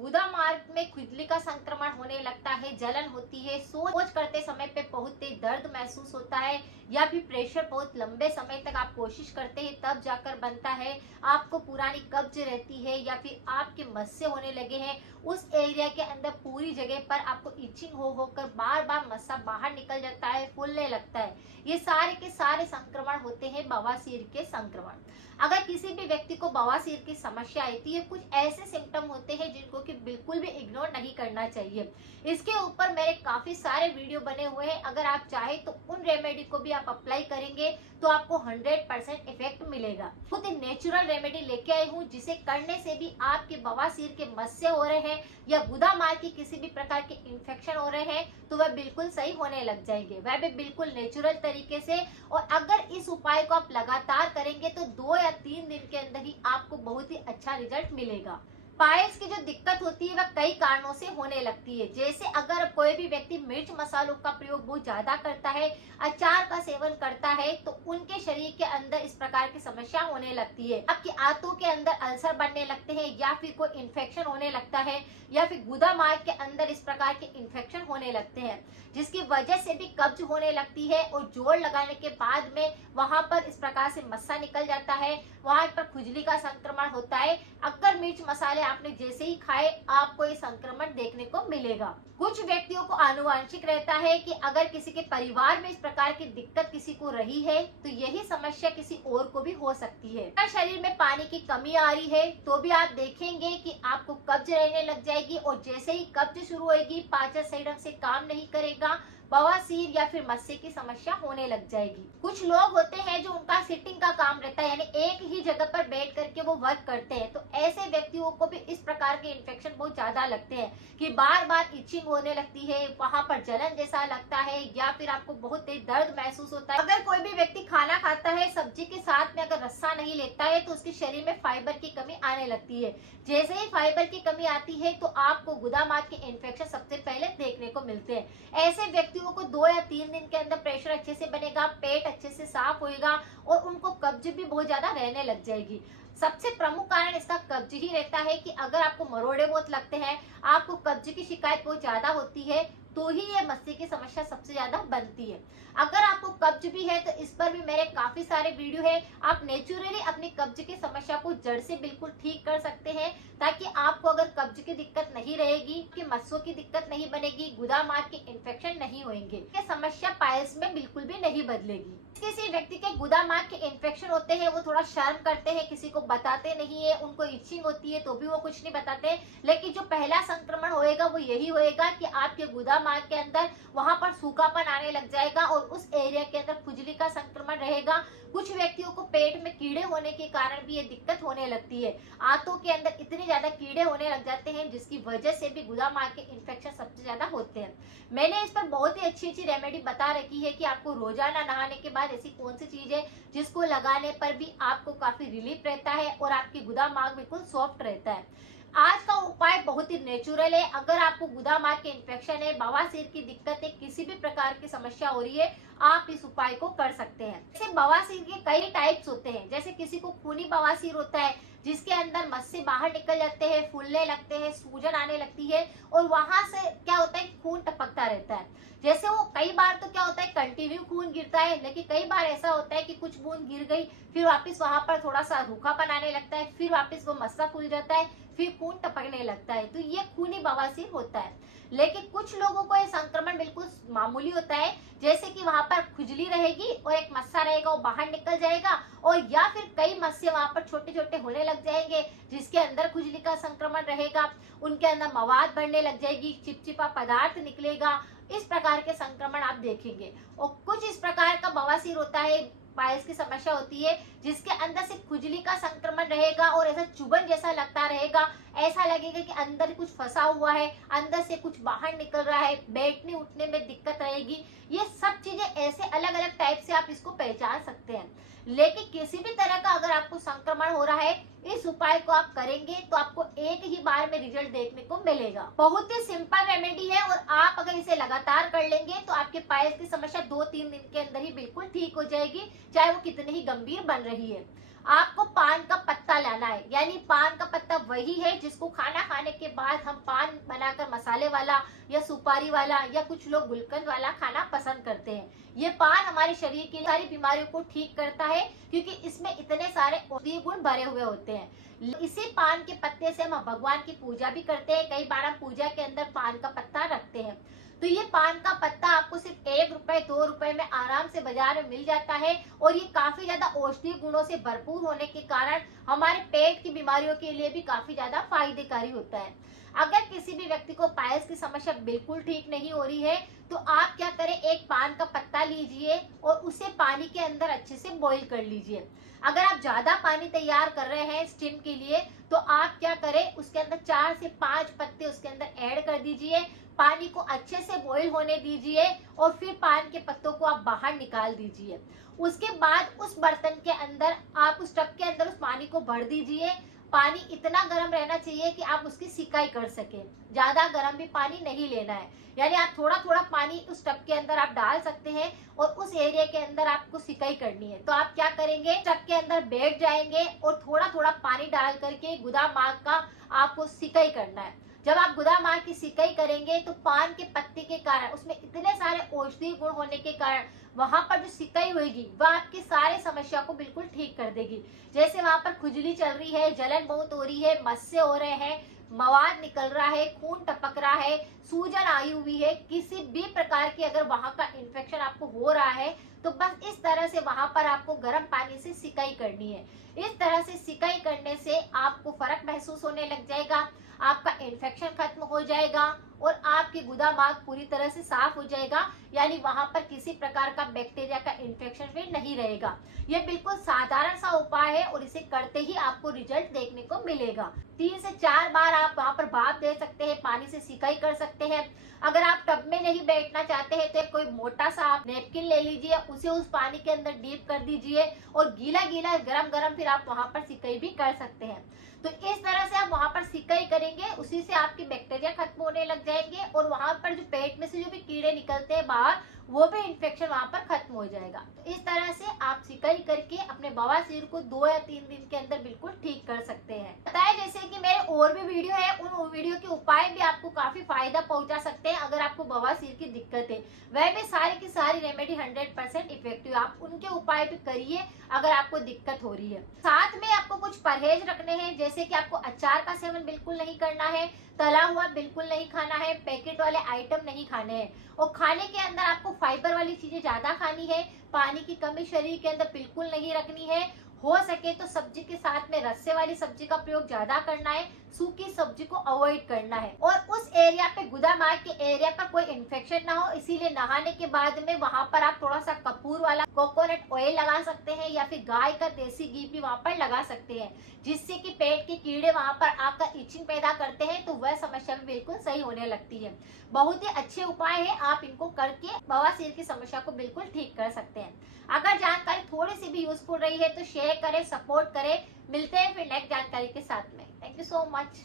गुदा मार्ग में खुजली का संक्रमण होने लगता है, जलन होती है, सोच करते समय पे बहुत तेज दर्द महसूस होता है, या फिर प्रेशर बहुत लंबे समय तक आप कोशिश करते हैं तब जाकर बनता है, आपको पुरानी कब्ज रहती है, या फिर आपके मस्से होने लगे हैं, उस एरिया के अंदर पूरी जगह पर आपको इचिंग हो होकर बार बार मस्सा बाहर निकल जाता है, फूलने लगता है। ये सारे के सारे संक्रमण होते हैं बवासीर के संक्रमण। अगर किसी भी व्यक्ति को बवासीर की समस्या आती है, कुछ ऐसे सिम्टम होते हैं जिनको कि बिल्कुल भी इग्नोर नहीं करना चाहिए। इसके ऊपर मेरे काफी सारे वीडियो बने हुए हैं, अगर आप चाहे तो उन रेमेडी को भी आप अप्लाई करेंगे तो आपको 100% इफेक्ट मिलेगा। खुद नेचुरल रेमेडी लेके आई हूँ, जिसे करने से भी आपके बवासीर के मस्से हो रहे हैं या गुदा मार्ग की किसी भी प्रकार के इन्फेक्शन हो रहे हैं तो वह बिल्कुल सही होने लग जाएंगे, वह भी बिल्कुल नेचुरल तरीके से। और अगर इस उपाय को आप लगातार करेंगे तो 2 या 3 दिन के अंदर ही आपको बहुत ही अच्छा रिजल्ट मिलेगा। पाइल्स की जो दिक्कत होती है वह कई कारणों से होने लगती है, जैसे अगर कोई भी व्यक्ति मिर्च मसालों का प्रयोग बहुत ज्यादा करता है, अचार का सेवन करता है, तो उनके शरीर के अंदर इस प्रकार की समस्या होने लगती है। आपकी आंतों के अंदर अल्सर बनने लगते हैं, या फिर कोई इन्फेक्शन होने लगता है, या फिर गुदा मार्ग के अंदर इस प्रकार के इन्फेक्शन होने लगते हैं, जिसकी वजह से भी कब्ज होने लगती है। और जोड़ लगाने के बाद में वहां पर इस प्रकार से मस्सा निकल जाता है, वहां पर खुजली का संक्रमण होता है। अगर मिर्च मसाले आपने जैसे ही खाए, आपको ये संक्रमण देखने को मिलेगा। कुछ व्यक्तियों को आनुवंशिक रहता है कि अगर किसी के परिवार में इस प्रकार की दिक्कत किसी को रही है तो यही समस्या किसी और को भी हो सकती है। अगर शरीर में पानी की कमी आ रही है तो भी आप देखेंगे कि आपको कब्ज रहने लग जाएगी, और जैसे ही कब्ज शुरू होगी, पाचन सही ढंग से काम नहीं करेगा, बवासीर या फिर मस्से की समस्या होने लग जाएगी। कुछ लोग होते हैं जो उनका सिटिंग का काम रहता है, यानी एक ही जगह पर बैठ करके वो वर्क करते हैं, तो ऐसे व्यक्तियों को भी इस प्रकार के इन्फेक्शन बहुत ज्यादा लगते हैं कि बार बार इचिंग होने लगती है, वहां पर जलन जैसा लगता है, या फिर आपको बहुत तेज दर्द महसूस होता है। अगर कोई भी व्यक्ति खाना खाता है, सब्जी के साथ में अगर रस्सा नहीं लेता है तो उसके शरीर में फाइबर की कमी आने लगती है। जैसे ही फाइबर की कमी आती है तो आपको गुदा मार्ग के इन्फेक्शन सबसे पहले देखने को मिलते हैं। ऐसे व्यक्तियों को 2 या 3 दिन के अंदर प्रेशर अच्छे से बनेगा, पेट अच्छे से साफ होएगा, और उनको कब्ज भी बहुत ज्यादा रहने लग जाएगी। सबसे प्रमुख कारण इसका कब्ज ही रहता है कि अगर आपको मरोड़े बहुत लगते हैं, आपको कब्ज की शिकायत बहुत ज्यादा होती है, तो ही ये मस्से की समस्या सबसे ज्यादा बनती है। अगर आपको कब्ज भी है तो इस पर भी मेरे काफी सारे वीडियो है, आप नेचुरली अपनी कब्ज की समस्या को जड़ से बिल्कुल ठीक कर सकते हैं, ताकि आपको अगर कब्ज की दिक्कत नहीं रहेगी, कि मस्सों की दिक्कत नहीं बनेगी, गुदा मार्ग के इन्फेक्शन नहीं होंगे, ये समस्या पाइल्स में बिल्कुल भी नहीं बदलेगी। किसी व्यक्ति के गुदा मार्ग के इन्फेक्शन होते हैं, वो थोड़ा शर्म करते हैं, किसी को बताते नहीं है, उनको इचिंग होती है तो भी वो कुछ नहीं बताते, लेकिन जो पहला संक्रमण होएगा वो यही होएगा कि आपके गुदा मार्ग के अंदर वहां पर सूखापन आने लग जाएगा, और उस एरिया के अंदर खुजली का संक्रमण रहेगा। कुछ व्यक्तियों को पेट में कीड़े होने के कारण भी ये दिक्कत होने लगती है, आंतों के अंदर इतने ज्यादा कीड़े होने लग जाते हैं, जिसकी वजह से भी गुदा मार्ग के इन्फेक्शन सबसे ज्यादा होते हैं। मैंने इस पर बहुत ही अच्छी अच्छी रेमेडी बता रखी है कि आपको रोजाना नहाने के बाद ऐसी कौन सी चीज है जिसको लगाने पर भी आपको काफी रिलीफ रहता है और आपकी गुदा मार्ग बिल्कुल सॉफ्ट रहता है। आज का उपाय बहुत ही नेचुरल है। अगर आपको गुदा मार्ग के इन्फेक्शन है, बवासीर की दिक्कत है, किसी भी प्रकार की समस्या हो रही है, आप इस उपाय को कर सकते हैं। जैसे बवासीर के कई टाइप्स होते हैं, जैसे किसी को खूनी बवासीर होता है, जिसके अंदर मस्से बाहर निकल जाते हैं, फूलने लगते हैं, सूजन आने लगती है, और वहां से क्या होता है, खून टपकता रहता है। जैसे वो कई बार तो क्या होता है, कंटिन्यू खून गिरता है, लेकिन कई बार ऐसा होता है कि कुछ बूंद गिर गई, फिर वापस वहां पर थोड़ा सा रूखापन आने लगता है, फिर वापस वो मस्सा खुल जाता है, फिर खून टपकने लगता है, तो ये खूनी बवासीर होता है। लेकिन कुछ लोगों को ये संक्रमण बिल्कुल मामूली होता है, जैसे कि वहां पर खुजली रहेगी और एक मस्सा रहेगा, वो बाहर निकल जाएगा, और या फिर कई मस्से वहां पर छोटे छोटे होने लग जाएंगे, जिसके अंदर खुजली का संक्रमण रहेगा, उनके अंदर मवाद बढ़ने लग जाएगी, चिपचिपा पदार्थ निकलेगा, इस प्रकार के संक्रमण आप देखेंगे। और कुछ इस प्रकार का बवासीर होता है, पाइल्स की समस्या होती है, जिसके अंदर से खुजली का संक्रमण रहेगा और ऐसा चुभन जैसा लगता रहेगा, ऐसा लगेगा कि अंदर कुछ फंसा हुआ है, अंदर से कुछ बाहर निकल रहा है, बैठने उठने में दिक्कत रहेगी। ये सब चीजें ऐसे अलग अलग टाइप से आप इसको पहचान सकते हैं। लेकिन किसी भी तरह का अगर आपको संक्रमण हो रहा है, इस उपाय को आप करेंगे तो आपको एक ही बार में रिजल्ट देखने को मिलेगा। बहुत ही सिंपल रेमेडी है, और आप अगर इसे लगातार कर लेंगे तो आपके पाइल्स की समस्या 2-3 दिन के अंदर ही बिल्कुल ठीक हो जाएगी, चाहे वो कितनी ही गंभीर बन रही है। आपको पान का पत्ता लाना है। यानी पान का पत्ता वही है जिसको खाना खाने के बाद हम पान बनाकर मसाले वाला या सुपारी वाला या कुछ लोग गुलकंद वाला खाना पसंद करते हैं। ये पान हमारे शरीर की सारी बीमारियों को ठीक करता है, क्योंकि इसमें इतने सारे औषधीय गुण भरे हुए होते हैं। इसी पान के पत्ते से हम भगवान की पूजा भी करते हैं। कई बार हम पूजा के अंदर पान का पत्ता रखते हैं। तो ये पान का पत्ता आपको सिर्फ 1 रुपए 2 रुपए में आराम से बाजार में मिल जाता है, और ये काफी ज्यादा औषधीय गुणों से भरपूर होने के कारण हमारे पेट की बीमारियों के लिए भी काफी ज्यादा फायदेकारी होता है। अगर किसी भी व्यक्ति को पायल्स की समस्या बिल्कुल ठीक नहीं हो रही है, तो आप क्या करें, एक पान का पत्ता लीजिए और उसे पानी के अंदर अच्छे से बॉईल कर लीजिए। अगर आप ज्यादा पानी तैयार कर रहे हैं स्टीम के लिए, तो आप क्या करें, उसके अंदर 4 से 5 पत्ते उसके अंदर ऐड कर दीजिए। पानी को अच्छे से बॉईल होने दीजिए और फिर पान के पत्तों को आप बाहर निकाल दीजिए। उसके बाद उस बर्तन के अंदर आप उस टब के अंदर उस पानी को भर दीजिए। पानी इतना गर्म रहना चाहिए कि आप उसकी सिकाई कर सकें। ज्यादा गर्म भी पानी नहीं लेना है। यानी आप थोड़ा थोड़ा पानी उस टब के अंदर आप डाल सकते हैं और उस एरिया के अंदर आपको सिकाई करनी है। तो आप क्या करेंगे, टब के अंदर बैठ जाएंगे और थोड़ा थोड़ा पानी डाल करके गुदा मार्ग का आपको सिकाई करना है। जब आप गुदा मार्ग की सिकाई करेंगे तो पान के पत्ते के कारण, उसमें इतने सारे औषधीय गुण होने के कारण वहां पर जो सिकाई होगी वह आपकी सारे समस्या को बिल्कुल ठीक कर देगी। जैसे वहां पर खुजली चल रही है, जलन बहुत हो रही है, मस्से हो रहे हैं, मवाद निकल रहा है, खून टपक रहा है, सूजन आई हुई है, किसी भी प्रकार की अगर वहां का इन्फेक्शन आपको हो रहा है, तो बस इस तरह से वहां पर आपको गर्म पानी से सिकाई करनी है। इस तरह से सिकाई करने से आपको फर्क महसूस होने लग जाएगा, आपका इन्फेक्शन खत्म हो जाएगा और आपकी गुदा मार्ग पूरी तरह से साफ हो जाएगा। यानी वहां पर किसी प्रकार का बैक्टीरिया का इन्फेक्शन भी नहीं रहेगा। ये बिल्कुल साधारण सा उपाय है और इसे करते ही आपको रिजल्ट देखने को मिलेगा। 3 से 4 बार आप वहां पर भाप दे सकते हैं, पानी से सिकाई कर सकते हैं। अगर आप टब में नहीं बैठना चाहते हैं तो कोई मोटा सा आप नेपकिन ले लीजिए, उसे उस पानी के अंदर डीप कर दीजिए और गीला गीला गरम गरम फिर आप वहां पर सिकाई भी कर सकते हैं। तो इस तरह से आप वहां पर सिकाई करेंगे, उसी से आपकी बैक्टीरिया खत्म होने लग जाएंगे और वहां पर जो पेट में से जो भी कीड़े निकलते हैं बाहर, वो भी इन्फेक्शन वहां पर खत्म हो जाएगा। तो इस तरह से आप सिकाई करके अपने बवासीर को 2 या 3 दिन के अंदर बिल्कुल ठीक कर सकते हैं। बताया जैसे कि मेरे और भी वीडियो है, उन वीडियो के उपाय भी आपको काफी फायदा पहुंचा सकते हैं। अगर आपको बवासीर की दिक्कत है, वह भी सारी की सारी रेमेडी 100% इफेक्टिव, आप उनके उपाय भी करिए अगर आपको दिक्कत हो रही है। साथ में आपको कुछ परहेज रखने हैं, जैसे कि आपको अचार का सेवन बिल्कुल नहीं करना है, तला हुआ बिल्कुल नहीं खाना है, पैकेट वाले आइटम नहीं खाने हैं, और खाने के अंदर आपको फाइबर वाली चीजें ज्यादा खानी है। पानी की कमी शरीर के अंदर बिल्कुल नहीं रखनी है। हो सके तो सब्जी के साथ में रस्से वाली सब्जी का प्रयोग ज्यादा करना है, सूखी सब्जी को अवॉइड करना है। और उस एरिया पे, गुदा मार्ग के एरिया पर कोई इन्फेक्शन ना हो, इसीलिए नहाने के बाद में वहां पर आप थोड़ा सा कपूर वाला कोकोनट ऑयल लगा सकते हैं या फिर गाय का देसी घी भी वहां पर लगा सकते हैं, जिससे कि पेट के कीड़े वहां पर आकर इचिंग पैदा करते हैं, तो वह समस्या भी बिल्कुल सही होने लगती है। बहुत ही अच्छे उपाय है, आप इनको करके बवासीर की समस्या को बिल्कुल ठीक कर सकते हैं। अगर जानकारी थोड़ी सी भी यूजफुल रही है तो शेयर करें, सपोर्ट करें। मिलते हैं फिर नेक्स्ट जानकारी के साथ में। Thank you so much.